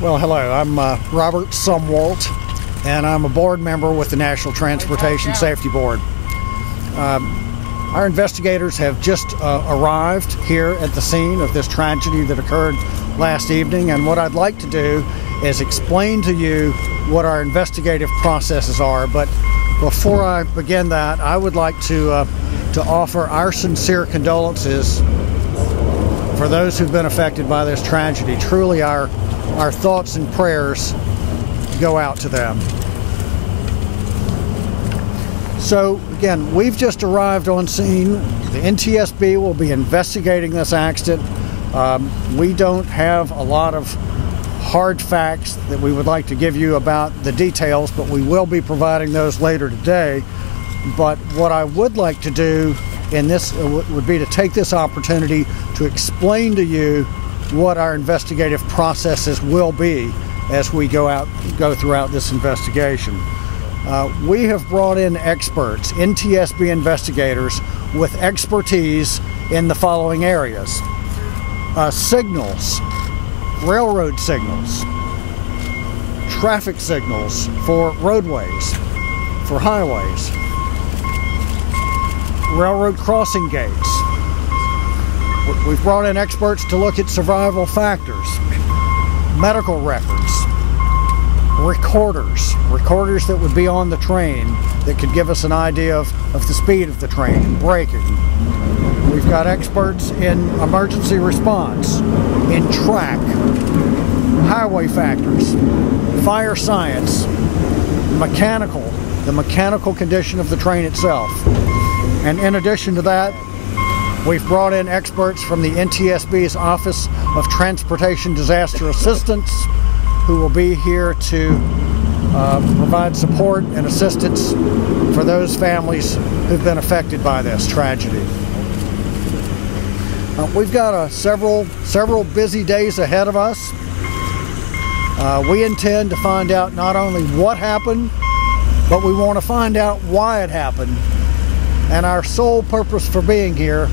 Well, hello, I'm Robert Sumwalt, and I'm a board member with the National Transportation Safety Board. Our investigators have just arrived here at the scene of this tragedy that occurred last evening, and what I'd like to do is explain to you what our investigative processes are. But before I begin that, I would like to offer our sincere condolences for those who've been affected by this tragedy. Truly, our thoughts and prayers go out to them. So again, we've just arrived on scene. The NTSB will be investigating this accident. We don't have a lot of hard facts that we would like to give you about the details, but we will be providing those later today. But what I would like to do in this would be to take this opportunity to explain to you what our investigative processes will be as we go throughout this investigation. We have brought in experts, NTSB investigators, with expertise in the following areas: signals, railroad signals, traffic signals for roadways, for highways, railroad crossing gates. We've brought in experts to look at survival factors, medical records, recorders that would be on the train that could give us an idea of the speed of the train and braking. We've got experts in emergency response, in track, highway factors, fire science, the mechanical condition of the train itself. And in addition to that, we've brought in experts from the NTSB's Office of Transportation Disaster Assistance, who will be here to provide support and assistance for those families who've been affected by this tragedy. We've got several busy days ahead of us. We intend to find out not only what happened, but we want to find out why it happened. And our sole purpose for being here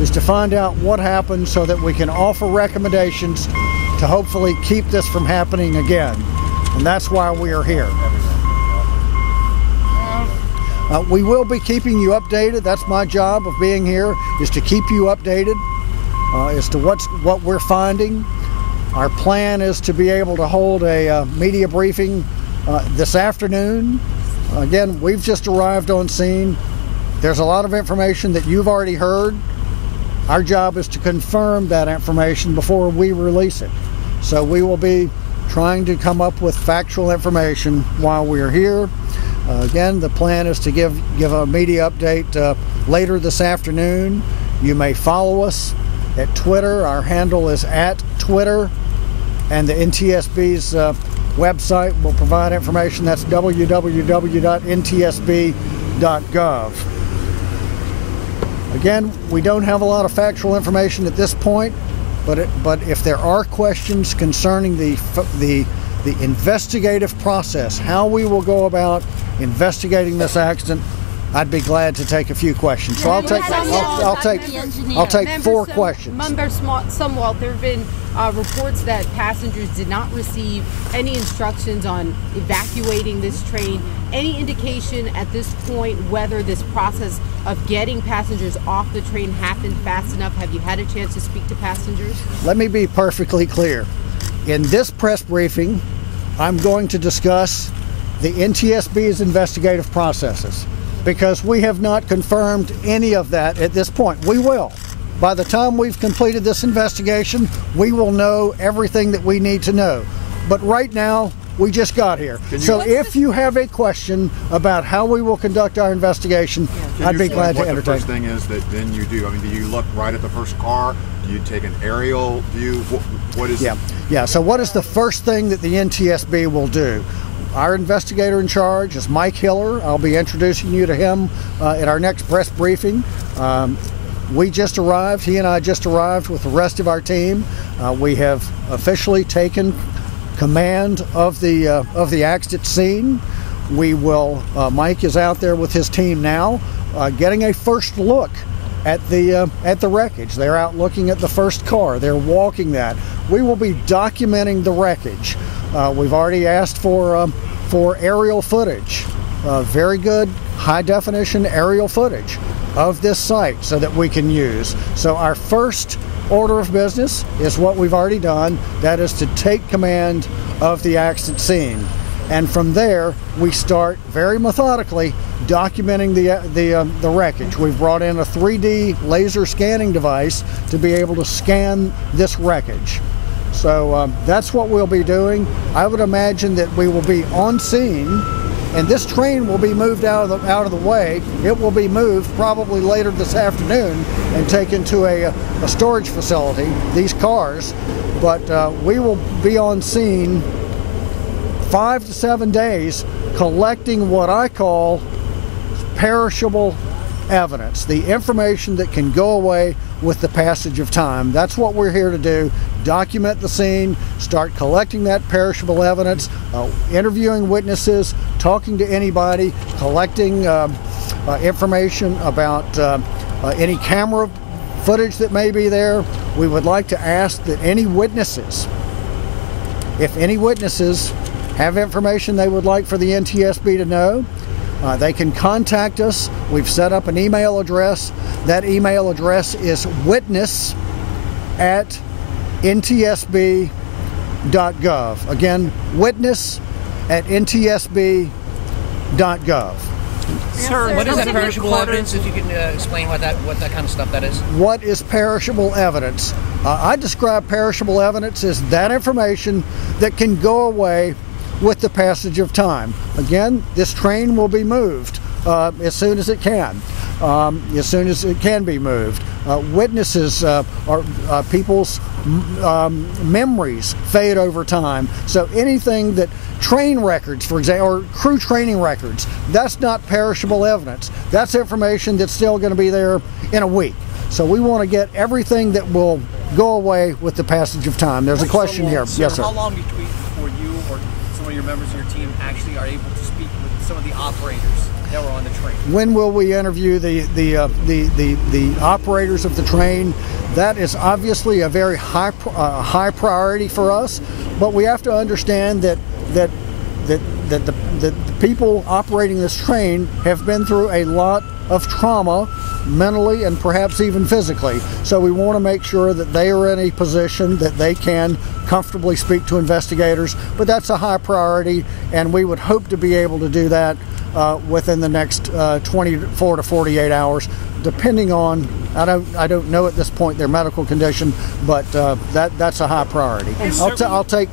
is to find out what happened so that we can offer recommendations to hopefully keep this from happening again. And that's why we are here. We will be keeping you updated. That's my job of being here, is to keep you updated as to what we're finding. Our plan is to be able to hold a media briefing this afternoon. Again, we've just arrived on scene. There's a lot of information that you've already heard. Our job is to confirm that information before we release it. So we will be trying to come up with factual information while we're here. Again, the plan is to give a media update later this afternoon. You may follow us at Twitter. Our handle is @Twitter, and the NTSB's website will provide information. That's www.ntsb.gov. Again, we don't have a lot of factual information at this point, but if there are questions concerning the investigative process, how we will go about investigating this accident, I'd be glad to take a few questions. So I'll take 4 questions. Member Sumwalt, there have been reports that passengers did not receive any instructions on evacuating this train. Any indication at this point whether this process of getting passengers off the train happened fast enough? Have you had a chance to speak to passengers? Let me be perfectly clear. In this press briefing, I'm going to discuss the NTSB's investigative processes, because we have not confirmed any of that at this point. We will. By the time we've completed this investigation, we will know everything that we need to know. But right now, we just got here. So if you have a question about how we will conduct our investigation, I'd be glad to entertain. What the first thing is that then you do? I mean, do you look right at the first car? Do you take an aerial view? What is? Yeah. So what is the first thing that the NTSB will do? Our investigator in charge is Mike Hiller. I'll be introducing you to him at our next press briefing. We just arrived. He and I just arrived with the rest of our team. We have officially taken command of the accident scene. We will. Mike is out there with his team now, getting a first look at the wreckage. They're out looking at the first car. They're walking that. We will be documenting the wreckage. We've already asked for aerial footage, very good high definition aerial footage of this site so that we can use. So our first order of business is what we've already done. That is to take command of the accident scene. And from there, we start very methodically documenting the wreckage. We've brought in a 3D laser scanning device to be able to scan this wreckage. So that's what we'll be doing. I would imagine that we will be on scene, and this train will be moved out of the way. It will be moved probably later this afternoon and taken to a storage facility, these cars. But we will be on scene 5 to 7 days collecting what I call perishable evidence, the information that can go away with the passage of time. That's what we're here to do. Document the scene, start collecting that perishable evidence, interviewing witnesses, talking to anybody, collecting information about any camera footage that may be there. We would like to ask that any witnesses, if any witnesses have information they would like for the NTSB to know, they can contact us. We've set up an email address. That email address is witness@ntsb.gov. Again, witness@ntsb.gov. Sir, what is that perishable evidence? If you can explain what that kind of stuff that is. What is perishable evidence? I describe perishable evidence as that information that can go away with the passage of time. Again, this train will be moved as soon as it can. As soon as it can be moved. Witnesses are people's memories fade over time. So anything that train records, for example, or crew training records, that's not perishable evidence. That's information that's still going to be there in a week. So we want to get everything that will go away with the passage of time. There's a question here. Yes, sir. How long before you or some of your members of your team actually are able to speak with some of the operators that were on the train? When will we interview the operators of the train? That is obviously a very high priority for us, but we have to understand that the people operating this train have been through a lot of trauma, mentally and perhaps even physically. So we want to make sure that they are in a position that they can comfortably speak to investigators, but that's a high priority, and we would hope to be able to do that within the next 24 to 48 hours, depending on, I don't know at this point their medical condition, but that's a high priority. I'll take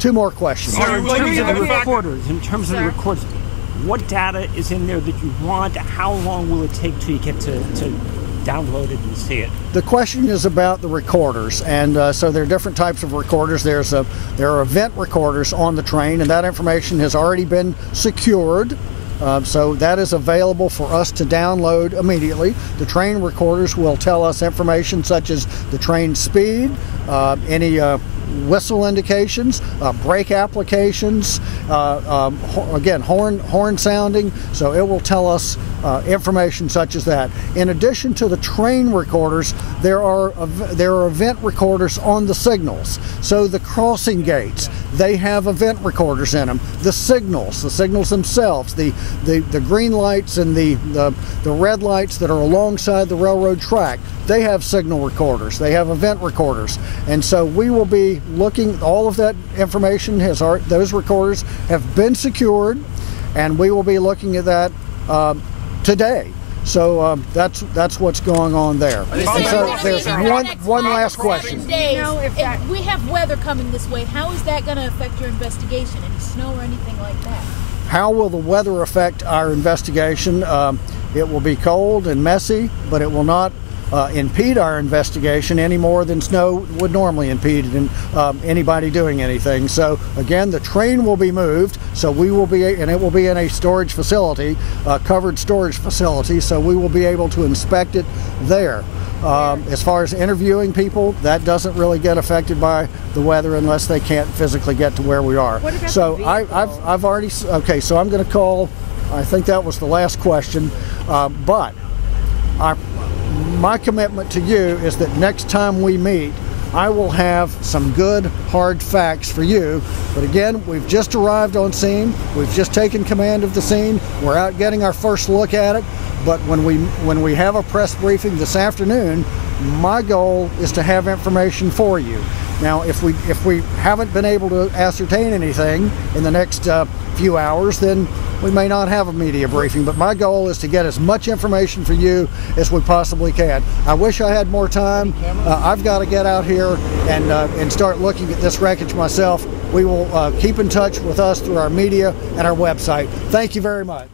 2 more questions. In terms of the recorders, what data is in there that you want? How long will it take till you get to download it and see it? The question is about the recorders, and so there are different types of recorders. There are event recorders on the train, and that information has already been secured. So that is available for us to download immediately. The train recorders will tell us information such as the train speed, any whistle indications, brake applications, again, horn sounding. So it will tell us information such as that. In addition to the train recorders, there are event recorders on the signals. So the crossing gates, they have event recorders in them. The signals themselves, the green lights and the red lights that are alongside the railroad track, they have signal recorders. They have event recorders. And so we will be looking, all of that information those recorders have been secured, and we will be looking at that today. So that's what's going on there. And so there's one last question. If we have weather coming this way, how is that going to affect your investigation? Any snow or anything like that? How will the weather affect our investigation? It will be cold and messy, but it will not impede our investigation any more than snow would normally impede anybody doing anything. So again, the train will be moved, so we will be, and it will be in a storage facility, covered storage facility, so we will be able to inspect it there. As far as interviewing people, that doesn't really get affected by the weather unless they can't physically get to where we are. What about so I've already, okay, so I'm going to call, I think that was the last question, but my commitment to you is that next time we meet, I will have some good, hard facts for you. But again, we've just arrived on scene. We've just taken command of the scene. We're out getting our first look at it. But when we have a press briefing this afternoon, my goal is to have information for you. Now, if we haven't been able to ascertain anything in the next few hours, then we may not have a media briefing, but my goal is to get as much information for you as we possibly can. I wish I had more time. I've got to get out here and start looking at this wreckage myself. We will keep in touch with us through our media and our website. Thank you very much.